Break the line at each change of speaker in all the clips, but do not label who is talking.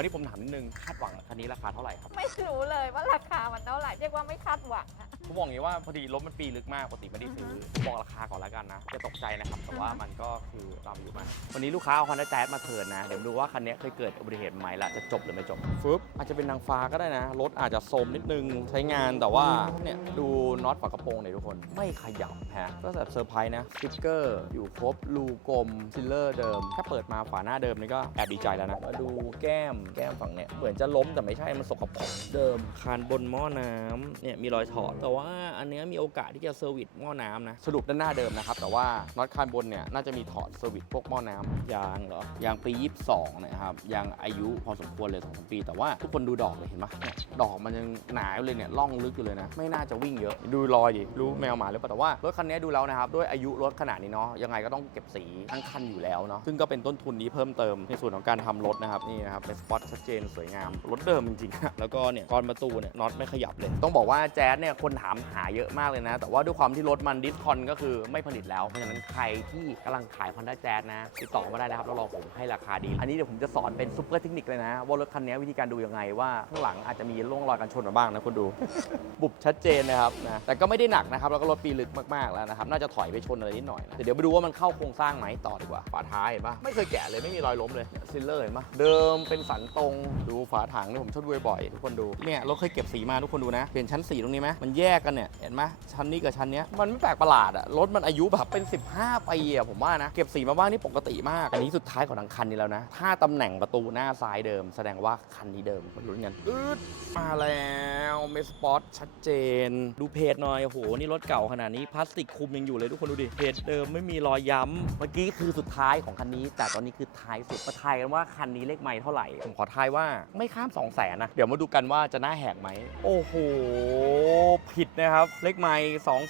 าวนี้ผมถามนิดนึงคาดหวังคันนี้ราคาเท่าไหร่ครับ
ไม่รู้เลยว่าราคามันเท่าไหร่เรียกว่าไม่คาดหวังอะ
ผมบอกอย่างนี้ว่าพอดีรถมันปีลึกมากปกติไม่ได้ซื้อผมบอกราคาก่อนแล้วกันนะจะตกใจนะครับแต่ว่า
อือฮะ
มันก็คือตามอายุมันวันนี้ลูกค้าเอา Honda Jazz มาเทิร์นนะเดี๋ยวดูว่าคันนี้เคยเกิดอุบัติเหตุไหมละจะจบหรือไม่จบฟึบอาจจะเป็นนางฟ้าก็ได้นะรถอาจจะโทรมนิดนึงใช้งานแต่ว่าเนี่ยดูน็อตฝากระโปรงหน่อยทุกคนไม่ขยับฮะก็แบบเซอร์ไพรส์นะสติ๊กเกอร์อยู่ครบรูกลมซิลเลอร์เดิมแค่เปิดมาฝาหน้าเดิมนี่ก็แอบดีใจแล้วนะมาดูแก้มแก้มฝั่งเนี้ยเหมือนจะล้มแต่ไม่ใช่มันสกปรกเดิมคานบนหม้อน้ำเนี่ยมีรอยถอด แต่ว่าอันเนี้ยมีโอกาสที่จะเซอร์วิสหม้อน้ำนะสรุปด้านหน้าเดิมนะครับแต่ว่าน็อตคานบนเนี่ยน่าจะมีถอดเซอร์วิสพวกหม้อน้ำยางเหรอยางปี22นะครับยางอายุพอสมควรเลย2อสปี แต่ว่าทุกคนดูดอกเลยเห็นปะเนี่ยดอกมันยังหนาอยู่เลยเนี่ยล่องลึกอยู่เลยนะ ไม่น่าจะวิ่งเยอะ ดูรอยดิรู้แมวหมาหรือเปล่าแต่ว่ารถคันนี้ดูแล้วนะครับ ด้วยอายุรถขนาดนี้เนาะยังไงก็ต้องเก็บสีทั้งคันอยู่แล้วเนาะซึ่งก็เป็นต้นทุนนี้เพิ่มเติมในส่วนของการทำรถนะครับนี่นะครับเป็นสปอตชัดเจนสวยงามรถเดิมจริงๆ แล้วก็เนี่ยกรอนประตูเนี่ยน็อตไม่ขยับเลย ต้องบอกว่าแจ๊สเนี่ยคนถามหาเยอะมากเลยนะ แต่ว่าด้วยความที่รถมันดิสคอนก็คือไม่ผลิตแล้ว เพราะฉะนั้นใครที่กำลังขาย Honda Jazz นะ ติดต่อมาได้นะครับแล้วรอผมให้ราคาดี อันนี้เดี๋ยวผมจะสอนเป็นซุปเปอร์เทคนิคเลยนะ ว่ารถคันนี้วิธีการดูยังไงว่าข้างหลังอาจจะมีร่องรอยการชนมาบ้างนะคุณดู บุบชัดเจนนะครับนะแต่ก็ไม่ได้หนักนะครับแล้วก็รถปีลึกมากๆแล้วนะครับน่าจะถอยไปชนอะไรนิดหน่อยนะแต่เดี๋ยวไปดูว่ามันเข้าโครงสร้างไหมต่อดีกว่าฝาท้ายเห็นปะไม่เคยแกะเลยไม่มีรอยล้มเลยซิลเลอร์เห็นปะเดิมเป็นสันตรงดูฝาถังเนี่ยผมชอบดูบ่อยๆทุกคนดูเนี่ยรถเคยเก็บสีมาทุกคนดูนะเห็นชั้นสีตรงนี้ไหมมันแยกกันเนี่ยเห็นไหมชั้นนี้กับชั้นเนี้ยมันไม่แปลกประหลาดอะรถมันอายุแบบเป็น 15ปีอะผมว่านะเก็บสีมาบ้างนี่ปกติมาก อันนี้สุดท้ายของทั้งคันนี้แล้วนะ ถ้าตำแหน่งประตูหน้าซ้ายเดิม แสดงว่าคันนี้เดิมมาลุ้นกันอืดมาแล้วเมสปอตชัดเจน ดูเพจหน่อยโอ้โหนี่รถเก่าขนาดนี้พลาสติกคุมยังอยู่เลยทุกคนดูดิเพจเดิมไม่มีรอยย้ำเมื่อกี้คือสุดท้ายของคันนี้ แต่ตอนนี้คือท้ายสุดมาทายกันว่าคันนี้เลขไมล์เท่าไหร่ผมขอทายว่าไม่ข้าม2 0 0แสนนะ เดี๋ยวมาดูกันว่าจะหน้าแหกไหม โอ้โห ผิดนะครับ เลขไมล์2 1 5 0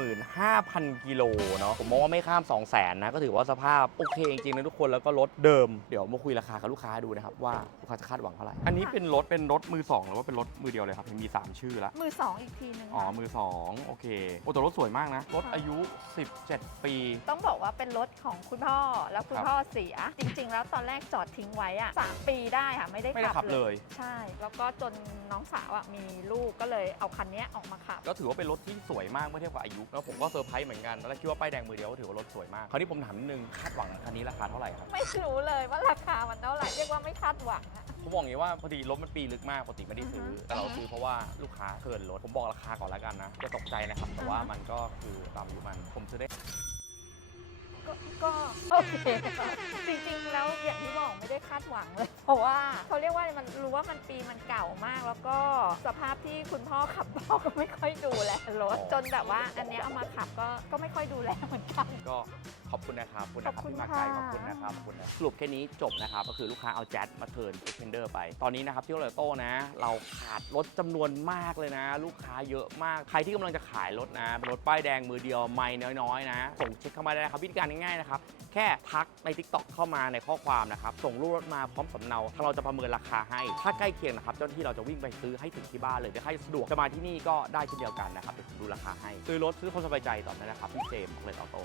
0 0กิโลเนาะผมมองว่าไม่ข้าม 2 0 0แสนนะ ก็ถือว่าสภาพโอเคจริงๆนะทุกคนแล้วก็รถเดิมเดี๋ยวมาคุยราคากับลูกค้าดูนะครับว่าลูกค้าจะคาดหวังเท่าไหร่อันนี้เป็นรถเป็นรถมือสองหรือว่าเป็นรถมือเดียวเลยครับมีสามชื่อแล้ว
มือสองอีกทีนึง
อ๋อ
ค่ะ
มือ 2 โอเค โอ้แต่รถสวยมากนะ รถอายุ 17 ปี
ต้องบอกว่าเป็นรถของคุณพ่อแล้วคุณ
ครับ
พ่อเสีย จริง ๆ แล้วตอนแรกจอดทิ้งไว้อะสามปีได้ค่ะไม่ได้
ไม่ได้ขั
ขั
บบเลย
ใช่ แล้วก็จนน้องสาวอะมีลูกก็เลยเอาคันเนี้ยออกมาขับ
ก็ถือว่าเป็นรถที่สวยมากเมื่อเทียบกับอายุ แล้วผมก็เซอร์ไพรส์เหมือนกันแล้วคิดว่าป้ายแดงมือเดียวก็ถือว่ารถสวยมาก คราวนี้ผมถามนิดนึงคาดหวังคันนี้ราคาเท่าไหร่ครับ
ไม่รู้เลยว่าราคามันเท่าไหร่เรียกว่าไม่คาดหวังอะ
ผมบอกอย่างนี้ว่าพอดีรถมันปีลึกมากปกติไม่ได้ซื้อ
อือฮึ
แต่เราซื้อเพราะว่าลูกค้าเกินรถ ผมบอกราคาก่อนแล้วกันนะจะตกใจนะครับ แต่ว่า
อือฮึ
มันก็คือตามอายุมัน ผมซื้อได้
ก็ก็โอเคจริงๆแล้วอย่างที่บอก ไม่ได้คาดหวังเลย เพราะว่าเขาเรียกว่ามันรู้ว่ามันปีมันเก่ามาก แล้วก็สภาพที่คุณพ่อขับพ่อก็ไม่ค่อยดูแลรถ
อ๋อ
จนแบบว่าอันเนี้ยเอามาขับก็ก็ไม่ค่อยดูแลเหมือนกัน
ก็ขอบคุณนะครับขอบคุณนะครับ
ขอบคุณ
ที่มาไกล
ค่ะ
ขอบคุณนะครับขอบคุณนะสรุปแค่นี้จบนะครับ ก็คือลูกค้าเอาแจ๊ดมาเทิร์นเทนเดอร์ไป ตอนนี้นะครับที่โรโต้นะ เราขาดรถจำนวนมากเลยนะ ลูกค้าเยอะมาก ใครที่กำลังจะขายรถนะเป็นรถป้ายแดงมือเดียวไม่น้อยๆนะ ส่งเช็คเข้ามาได้นะครับวิธีการง่ายๆนะครับ แค่ทักใน t ิ k t o k เข้ามาในข้อความนะครับส่งรูปรถมาพร้อมสำเนาทางเราจะประเมินราคาให้ ถ้าใกล้เคียงนะครับเจ้าหน้าที่เราจะวิ่งไปซื้อให้ถึงที่บ้านเลยเดี๋ยวใครสะดวกจะมาที่นี่ก็ได้เช่นเดียวกันนะครับเดี๋ยวผมดูราคาให้ซื้อรถซื้อคนสบายใจต่อไปนะครับพี่เจมส์ของเลยออโต้